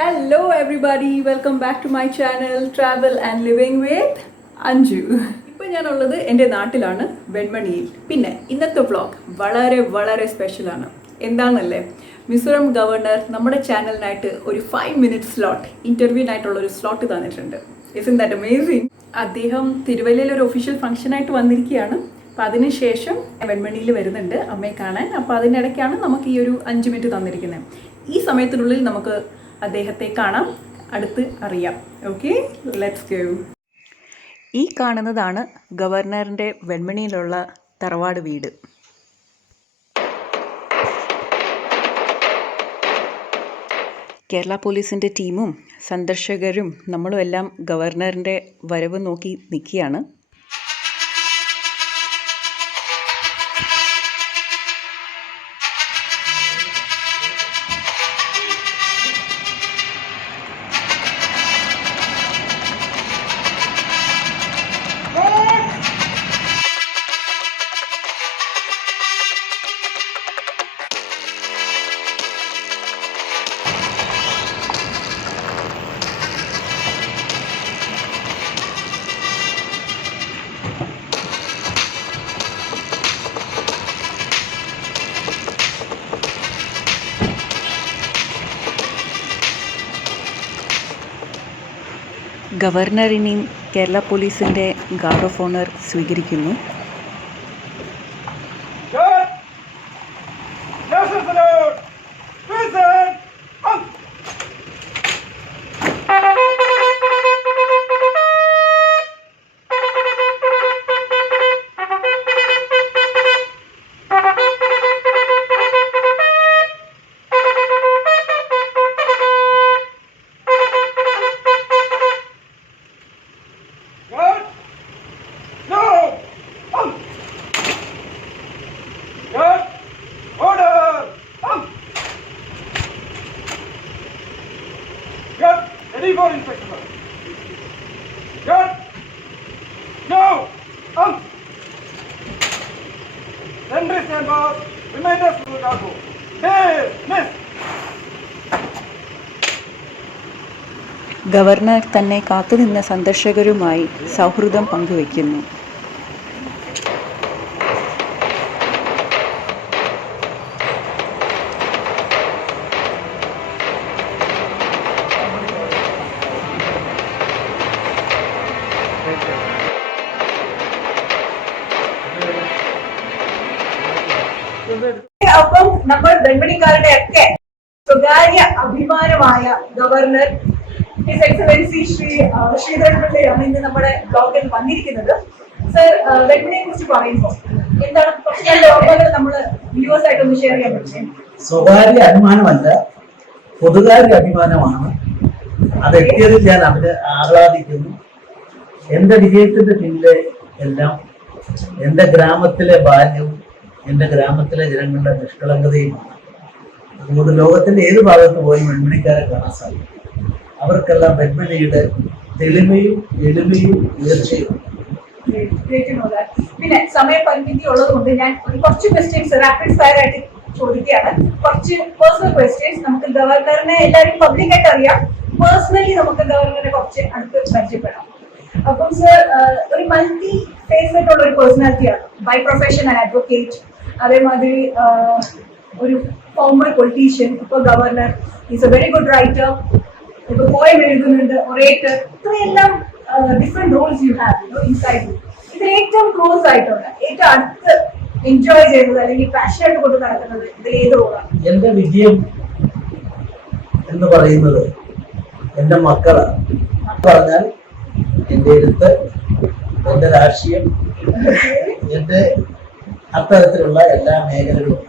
Hello everybody, welcome back to my channel Travel and Living with Anju. ഇപ്പോൾ ഞാനുള്ളത് എൻ്റെ നാട്ടിലാണ്, വെൺമണിയിൽ. പിന്നെ ഇന്നത്തെ വ്ളോഗ് വളരെ സ്പെഷ്യലാണ്. എന്താണെന്നല്ലേ, മിസോറം ഗവർണർ നമ്മുടെ ചാനലിനായിട്ട് ഒരു 5 മിനിറ്റ് സ്ലോട്ട്, ഇൻ്റർവ്യൂവിനായിട്ടുള്ളൊരു സ്ലോട്ട് തന്നിട്ടുണ്ട്. Isn't that amazing? അദ്ദേഹം തിരുവല്ലയിൽ ഒരു ഒഫീഷ്യൽ ഫംഗ്ഷനായിട്ട് വന്നിരിക്കുകയാണ്. അപ്പോൾ അതിനുശേഷം വെൺമണിയിൽ വരുന്നുണ്ട് അമ്മയെ കാണാൻ. അപ്പോൾ അതിനിടയ്ക്കാണ് നമുക്ക് ഈ ഒരു 5 മിനിറ്റ് തന്നിരിക്കുന്നത്. ഈ സമയത്തിനുള്ളിൽ നമുക്ക് അദ്ദേഹത്തെ കാണാം, അടുത്ത് അറിയാം. Okay, let's go. ഈ കാണുന്നതാണ് ഗവർണറിൻ്റെ വെൺമണിയിലുള്ള തറവാട് വീട്. കേരള പോലീസിൻ്റെ ടീമും സന്ദർശകരും നമ്മളും എല്ലാം ഗവർണറിൻ്റെ വരവ് നോക്കി നിൽക്കുകയാണ്. ഗവർണറിനെയും കേരള പോലീസിൻ്റെ ഗാർഡ് ഓഫ് ഓണർ സ്വീകരിക്കുന്നു. Ready for inspection. Good. No. Sentry stand boss. Reminders to the cargo. Miss. Governor തന്നെ കാത്തുനിന്ന സന്ദർശകരുമായി സൗഹൃദം പങ്കുവയ്ക്കുന്നു. അപ്പം നമ്മൾ വെൺമണിക്കാരുടെ ഒക്കെ സ്വകാര്യ അഭിമാനമായ ഗവർണർ ഹിസ് എക്സലൻസി ശ്രീധരൻ പിള്ളയാണ് ഇന്ന് നമ്മുടെ ബ്ലോഗിൽ വന്നിരിക്കുന്നത്. സർ, വെൺമണിയെ കുറിച്ച് പറയുമ്പോൾ എന്താണ് കുറച്ച് നമ്മള് വ്യൂവേഴ്സ് ആയിട്ടൊന്ന് ഷെയർ ചെയ്യാൻ പറ്റും? സ്വകാര്യ അഭിമാനമല്ല, പൊതുകാര്യ അഭിമാനമാണ്. അതെത്തിയതിൽ ഞാൻ അവര് ആഹ്ലാദിക്കുന്നു. എന്റെ വിജയത്തിന്റെ പിന്നിലെ എല്ലാം എന്റെ ഗ്രാമത്തിലെ ബാല്യവും എന്റെ ഗ്രാമത്തിലെ ജനങ്ങളുടെ നിഷ്കളങ്കതയുമാണ്. അതുകൊണ്ട് ലോകത്തിന്റെ ഏത് ഭാഗത്ത് പോയി വെൺമണിക്കാരെ കാണാൻ സാധിക്കും. അവർക്കെല്ലാം വെൺമണിയുടെ തെളിമയും എളിമയും ഉയർച്ചയും. പിന്നെ സമയപരിമിതി ഉള്ളത് കൊണ്ട് ഞാൻ കുറച്ച് ക്വസ്റ്റ്യൻസ് റാപ്പിഡ് ഫയർ ആയിട്ട് ചോദിക്കുകയാണ്. കുറച്ച് പേഴ്സണൽ ക്വസ്റ്റ്യൻസ്. നമുക്ക് ഗവർണറിനെ എല്ലാവരും പബ്ലിക്കായിട്ട് അറിയാം, പേഴ്സണലി നമുക്ക് ഗവർണറെ കുറച്ച് അടുത്ത് പരിചയപ്പെടാം. അപ്പം സർ, ഒരു മൾട്ടി ഫേസഡ് ഉള്ള ഒരു പേഴ്സണാലിറ്റിയാണ്. ബൈ പ്രൊഫഷൻ ആൻഡ് അഡ്വക്കേറ്റ്, അതേമാതിരി ഒരു ഫോമർ പൊളിറ്റീഷ്യൻ, ഇപ്പൊ governor. Is a very good writer, ഇപ്പൊ പോയം എഴുതുന്നുണ്ട്, ഒറേറ്റർ. ഇത്രയെല്ലാം different roles you have inside you. ഇതിൽ ഏറ്റവും ക്ലോസ് ആയിട്ടുണ്ട്, ഏറ്റവും അടുത്ത് എൻജോയ് ചെയ്യുന്നത് അല്ലെങ്കിൽ പാഷനായിട്ട് കൊണ്ട് നടക്കുന്നത് ഇതിൽ ഏത് റോളാണ്? എന്റെ വിജയം എന്ന് പറയുന്നത് എന്റെ മക്കളാണ്. പറഞ്ഞാൽ എന്റെ എഴുത്ത്, എന്റെ രാഷ്ട്രീയം, എന്റെ അത്തരത്തിലുള്ള എല്ലാ മേഖലകളും,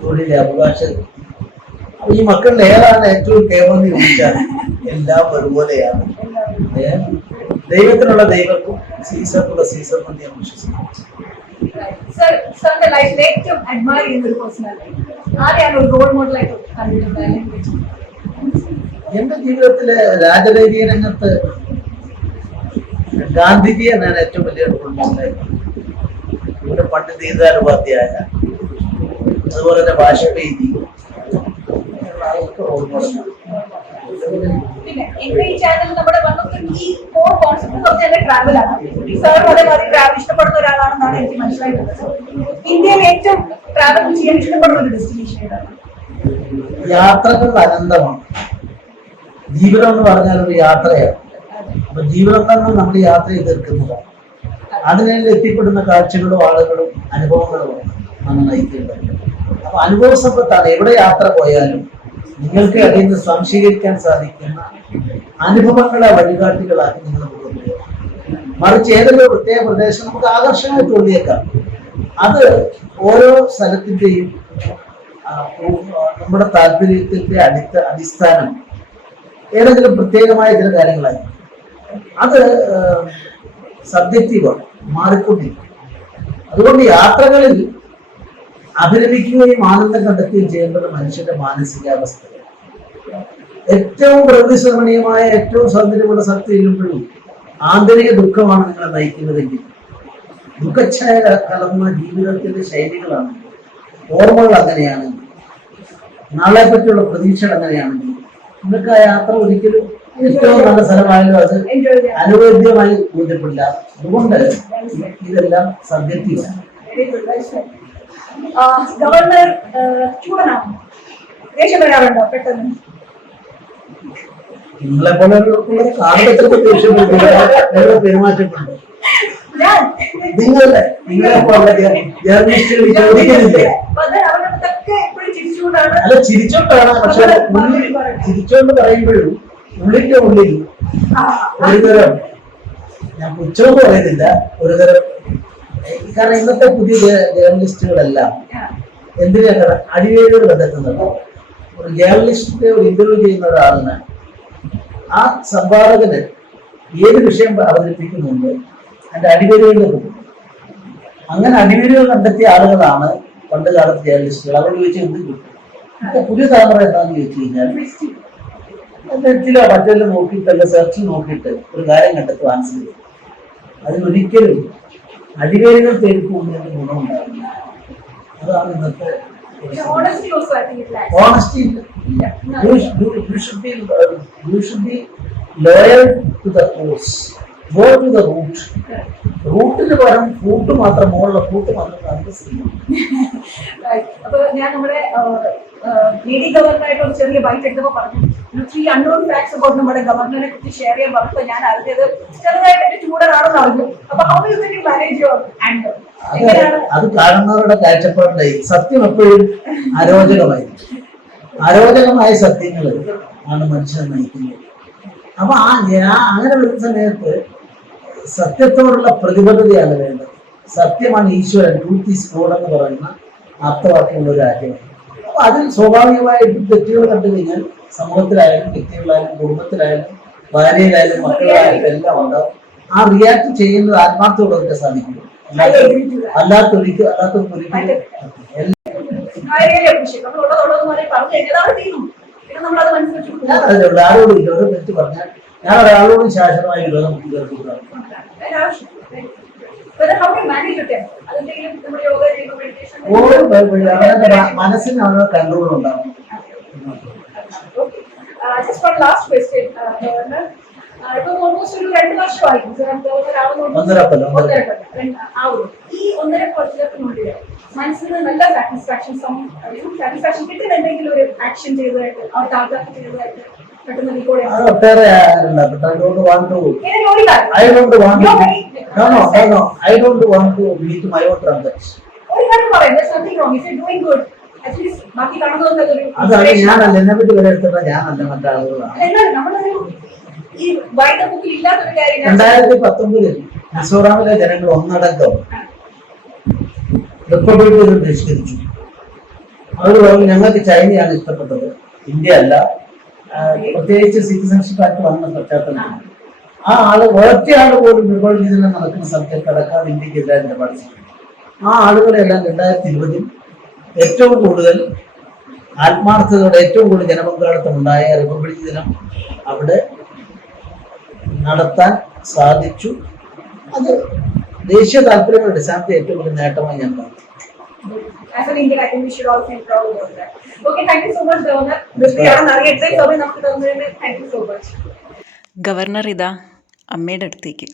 തൊഴിലെ അവകാശം. അപ്പൊ ഈ മക്കളിൽ ഏതാണ് ഏറ്റവും കേവലം ചോദിച്ചാൽ എല്ലാം ഒരുപോലെയാണ്. ദൈവത്തിനുള്ള ദൈവക്കും സീസറിനുള്ള സീസറിനും ഞാൻ വിശ്വസിക്കുന്നു. ഏറ്റവും അഡ്മയർ ചെയ്യുന്ന ഒരു പേഴ്സണാലിറ്റി ആരെയാണ് ഒരു റോൾ മോഡലായിട്ട് കണ്ടിട്ടുള്ളത്? എന്റെ ജീവിതത്തിലെ രാജനൈതിക രംഗത്ത് ഗാന്ധിജിയെ ഞാൻ ഏറ്റവും വലിയ റോൾ മോഡലായിരുന്നു. ഇവിടെ പണ്ഡിത് ദീൻദയാൽ ഉപാധ്യായ, അതുപോലെ തന്നെ വാജ്പേയി റോൾ മോഡലാണ്. പിന്നെ എന്റെ ഈ ചാനൽ നമ്മുടെ one of the key core concept എന്ന് പറഞ്ഞാൽ ട്രാവൽ ആണ്. സാറും അതേമാതിരി ട്രാവൽ ഇഷ്ടപ്പെടുന്ന ഒരാളാണെന്നാണ് എനിക്ക് മനസ്സിലായിട്ടുള്ളത്. ഇന്ത്യയിൽ ഏറ്റവും ട്രാവൽ ചെയ്യാൻ ഇഷ്ടപ്പെടുന്ന ഒരു ഡെസ്റ്റിനേഷൻ ഏതാണ്? യാത്രകൾ അനന്തമാണ്. ജീവിതം എന്ന് പറഞ്ഞാൽ ഒരു യാത്രയാണ്. അപ്പൊ ജീവിതം തന്നെ നമ്മൾ യാത്ര ചെയ്ത് തീർക്കുന്നതാണ്. അതിനിൽ എത്തിപ്പെടുന്ന കാഴ്ചകളും ആളുകളും അനുഭവങ്ങളും നമ്മൾ നയിക്കേണ്ടത്. അപ്പൊ അനുഭവസമ്പത്താണ്. എവിടെ യാത്ര പോയാലും നിങ്ങൾക്ക് അതിൽ നിന്ന് സംശീകരിക്കാൻ സാധിക്കുന്ന അനുഭവങ്ങളെ വഴികാട്ടികളാക്കി നിങ്ങൾ കൊണ്ടുപോകുക. മറിച്ച് ഏതെങ്കിലും പ്രത്യേക പ്രദേശം നമുക്ക് ആകർഷകമായി തോന്നിയേക്കാം. അത് ഓരോ സ്ഥലത്തിന്റെയും നമ്മുടെ താല്പര്യത്തിന്റെ അടിസ്ഥാനം ഏതെങ്കിലും പ്രത്യേകമായ ചില കാര്യങ്ങളായി അത് സബ്ജക്റ്റീവാണ്, മാറിക്കൊണ്ടിരിക്കും. അതുകൊണ്ട് യാത്രകളിൽ അഭിനമിക്കുകയും ആനന്ദം കണ്ടെത്തുകയും ചെയ്യേണ്ടത് മനുഷ്യന്റെ മാനസികാവസ്ഥ. ഏറ്റവും പ്രകൃതിരമണീയമായ ഏറ്റവും സൗന്ദര്യമുള്ള സ്ഥലത്ത് ചെല്ലുമ്പോഴും ആന്തരിക ദുഃഖമാണ് നിങ്ങളെ നയിക്കുന്നതെങ്കിൽ, ദുഃഖഛായ കലർന്ന ജീവിതത്തിന്റെ ശൈലികളാണ്, ഓർമ്മകൾ അങ്ങനെയാണെങ്കിൽ, നാളെ പറ്റിയുള്ള പ്രതീക്ഷകൾ അങ്ങനെയാണെങ്കിൽ നിങ്ങൾക്ക് ആ യാത്ര ഒരിക്കലും ഏറ്റവും നല്ല സ്ഥലമായാലും അത് അനുവദ്യമായി ബോധ്യപ്പെടില്ല. അതുകൊണ്ട് ഇതെല്ലാം സബ്ജക്റ്റീവാണ്. ഗവർണർ ചൂടനാണ്, ദേഷ്യം വരാറുണ്ടോ പെട്ടെന്ന്? നിങ്ങളെ പോലെ കാണുമ്പോൾ പെരുമാറ്റമുണ്ട്. നിങ്ങളെ പോലെ ജേർണലിസ്റ്റുകൾ ചോദിക്കുന്നില്ലേ? അല്ല, ചിരിച്ചോണ്ടാണ്. പക്ഷെ ചിരിച്ചോണ്ട് പറയുമ്പോഴും ഉള്ളിന്റെ ഉള്ളിൽ ഒരുതരം, ഞാൻ പുച്ഛമെന്ന് പറയുന്നില്ല, ഒരുതരം. കാരണം ഇന്നത്തെ പുതിയ ജേർണലിസ്റ്റുകളെല്ലാം എന്തിനാണ് അടിവേരുകൾ കണ്ടെത്തുന്നത്? ഒരു ജേർണലിസ്റ്റിന്റെ ഒരു ഇന്റർവ്യൂ ചെയ്യുന്ന ഒരാളിന് ആ സംവാദകന് ഏത് വിഷയം അവതരിപ്പിക്കുന്നുണ്ട് അതിന്റെ അടിവേരുകളിൽ പോകും. അങ്ങനെ അടിവേരുകൾ കണ്ടെത്തിയ ആളുകളാണ് പണ്ട് കാലത്ത് ജേർണലിസ്റ്റുകൾ. അവർ ചോദിച്ചാൽ എന്ത് കിട്ടും? ഇപ്പൊ പുതിയ തലമുറ എന്താണെന്ന് ചോദിച്ചു കഴിഞ്ഞാൽ നെറ്റിലോ മറ്റെല്ലാം നോക്കിയിട്ടല്ല, സെർച്ചിൽ നോക്കിയിട്ട് ഒരു കാര്യം കണ്ടെത്തുവാൻ സാധിക്കും. അതിനൊരിക്കലും അടിവേരുകൾ തേടി പോകുന്നതിന്റെ ഗുണമുണ്ടാകും. അതാണ് ഇന്നത്തെ honesty. You should be loyal to the cause. Go to the root. റൂട്ടിന് പകരം ഫൂട്ട് മാത്രം, മുകളിലെ ഫൂട്ട് മാത്രം അപ്പൊ ഞാൻ നമ്മുടെ ലേഡി ഗവർണറായിട്ട് ഒരു ചെറിയ ബൈറ്റ് എടുത്തപ്പോ പറഞ്ഞു 3 unknown facts about നമ്മുടെ ഗവർണറിനെ കുറിച്ച് ഷെയർ ചെയ്യാൻ പറഞ്ഞപ്പോ ഞാൻ അറിഞ്ഞത് ചെറുതായിട്ട് ചൂടനാണെന്ന് അറിഞ്ഞു. അപ്പൊ how do you manage your anger? അത് കാണുന്നവരുടെ കാഴ്ചപ്പാടിലായി. സത്യം എപ്പോഴും അരോചകമായ സത്യങ്ങൾ ആണ് മനുഷ്യനെ നയിക്കുന്നത്. അപ്പൊ അങ്ങനെ വരുന്ന സമയത്ത് സത്യത്തോടുള്ള പ്രതിബദ്ധതയാണ് വേണ്ടത്. സത്യമാണ് ഈശ്വരൻ, ട്രൂത്ത് ഈസ് ഗോഡ് എന്ന് പറയുന്ന ആപ്തവാക്യമുള്ള ഒരു ആശയമാണ്. അപ്പൊ അതിൽ സ്വാഭാവികമായിട്ടും തെറ്റുകൾ കണ്ടു കഴിഞ്ഞാൽ സമൂഹത്തിലായാലും വ്യക്തികളായാലും കുടുംബത്തിലായാലും ഭാര്യയിലായാലും മക്കളായാലും എല്ലാം ഉണ്ടാവും. ആ റിയാക്ട് ചെയ്യുന്നത് ആത്മാർത്ഥമുള്ളവർക്ക് സാധിക്കും. അല്ലാത്തൊരിക്കലും ആരോടും ഇല്ല. ഒരു തെറ്റ് പറഞ്ഞാൽ ഞാൻ ഒരാളോടും ശാശ്വതമായി വിരോധം തീർക്കുകയാണ്. മനസ്സിന് അവരുടെ കൺട്രോൾ ഉണ്ടാവും. ഈ 1.5 വർഷത്തിനുള്ളിൽ മനസ്സിന് നല്ല സാറ്റിസ്ഫാക്ഷൻ കിട്ടുന്നുണ്ടെങ്കിൽ ഒരു ആക്ഷൻ ചെയ്തതായിട്ട് അവർക്ക് ആൾക്കാർക്ക് ചെയ്തതായിട്ട് ഒട്ടേറെ I don't want to meet my own transactions. അതാണ് ഞാനല്ല, എന്നെ പറ്റി വിലയിരുത്തുന്ന ഞാനല്ല, മറ്റാളുകളാണ്. 2019 മിസോറാമിലെ ജനങ്ങൾ ഒന്നടങ്കം റിപ്പബ്ലിക് ബഹിഷ്കരിച്ചു. അവർ പറഞ്ഞു ഞങ്ങൾക്ക് ചൈനയാണ് ഇഷ്ടപ്പെട്ടത്, ഇന്ത്യ അല്ല. പ്രത്യേകിച്ച് സിറ്റിസൺഷിപ്പ് ആക്ട് വന്ന പശ്ചാത്തലത്തിൽ ആ ആള് ഒറ്റയാൾ പോലും റിപ്പബ്ലിക്കിനെ നടക്കുന്ന സ്ഥലത്തേക്ക് കടക്കാതെ ഇന്ത്യക്കെതിരായ നിലപാട് ചെയ്തു. ആ ആളുകളെല്ലാം 2020 ഏറ്റവും കൂടുതൽ ആത്മാർത്ഥതയോടെ ഏറ്റവും കൂടുതൽ ജനപങ്കാളിത്തം ഉണ്ടായ റിപ്പബ്ലിക് ദിനം അവിടെ നടത്താൻ സാധിച്ചു. അത് ദേശീയ താല്പര്യങ്ങളുടെ അടിസ്ഥാനത്തിൽ ഏറ്റവും വലിയ നേട്ടമായി ഞാൻ കാണുന്നു. As an Indian, I think we should all feel proud about that. Okay, thank you so much, Governor. വൃത്തിയാണെന്ന് അറിയാം. ഇത്രയും സമയം നമുക്ക് തന്നതിന് thank you so much. Governor ഇതാ അമ്മയുടെ അടുത്തേക്ക്.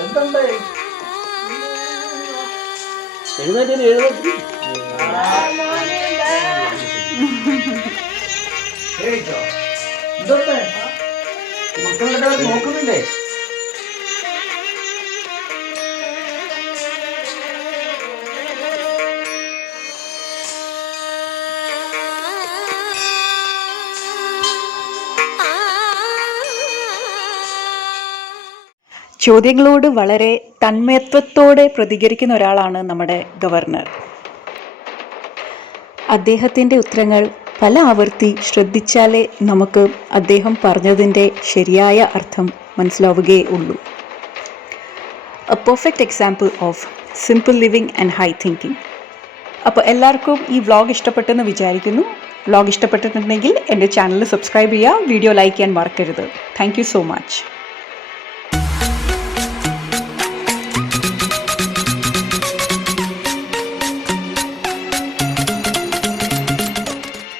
എന്തുണ്ടായി എഴുന്നേറ്റ് എന്തുണ്ട് മക്കളുടെ നോക്കുന്നില്ലേ? ചോദ്യങ്ങളോട് വളരെ തന്മയത്വത്തോടെ പ്രതികരിക്കുന്ന ഒരാളാണ് നമ്മുടെ ഗവർണർ. അദ്ദേഹത്തിൻ്റെ ഉത്തരങ്ങൾ പല ആവർത്തി ശ്രദ്ധിച്ചാലേ നമുക്ക് അദ്ദേഹം പറഞ്ഞതിൻ്റെ ശരിയായ അർത്ഥം മനസ്സിലാവുകയേ ഉള്ളൂ. A perfect example of simple living and high thinking. അപ്പോൾ എല്ലാവർക്കും ഈ വ്ളോഗ് ഇഷ്ടപ്പെട്ടെന്ന് വിചാരിക്കുന്നു. വ്ളോഗ് ഇഷ്ടപ്പെട്ടിട്ടുണ്ടെങ്കിൽ എൻ്റെ ചാനൽ സബ്സ്ക്രൈബ് ചെയ്യുക, വീഡിയോ ലൈക്ക് ചെയ്യാൻ മറക്കരുത്. Thank you so much.